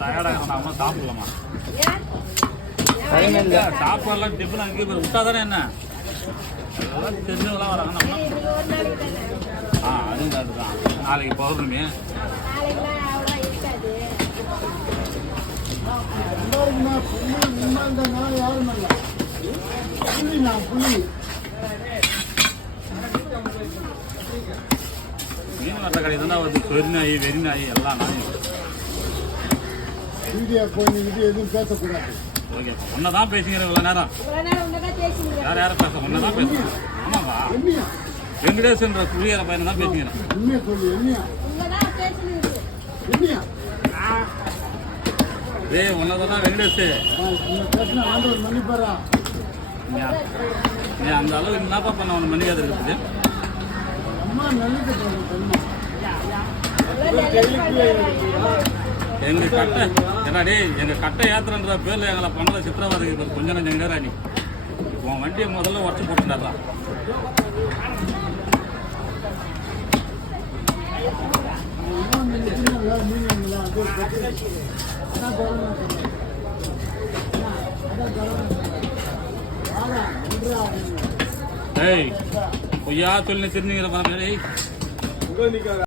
டயர்டாக சாப்பிடலாமா? சாப்பாடுலாம் டிஃபன் அங்கே விட்டாதானே என்ன எல்லாம் தெரிஞ்சவங்களாம் வராங்க நம்ம. அதுதான் நாளைக்கு பௌர்ணமி. மீன் வர்ற கடை தான் வந்து பெருநாய் வெறிநாய் எல்லாம் நாய். எதுவும் பேசக்கூடாது. ஓகே, ஒன்னதான் பேசுங்கிற இவ்வளோ நேரம். வேற யாரும் பேச ஒன்னதான் பேசுறேன். ஆமாப்பா, வெங்கடேசன்ற குளியற பையனை தான் பேசுகிறேன். ஏய் ஒன்னதான் வெங்கடேஷ். நீ அந்த அளவு என்னப்பா பண்ண ஒன்று மன்னிக்காத இருக்குது. எங்க கட்டை என்னடே எங்க கட்டை ஏத்துறன்ற பேர்ல எங்களை பண்ணல சித்திரவதைக்கு கொஞ்சம் கொஞ்சம் நேரம். நீ உன் வண்டியை முதல்ல உடச்சு போட்டுட்டாரா? ஏய் பொய்யா சொல்லி தெரிஞ்சுங்கிற மாதிரி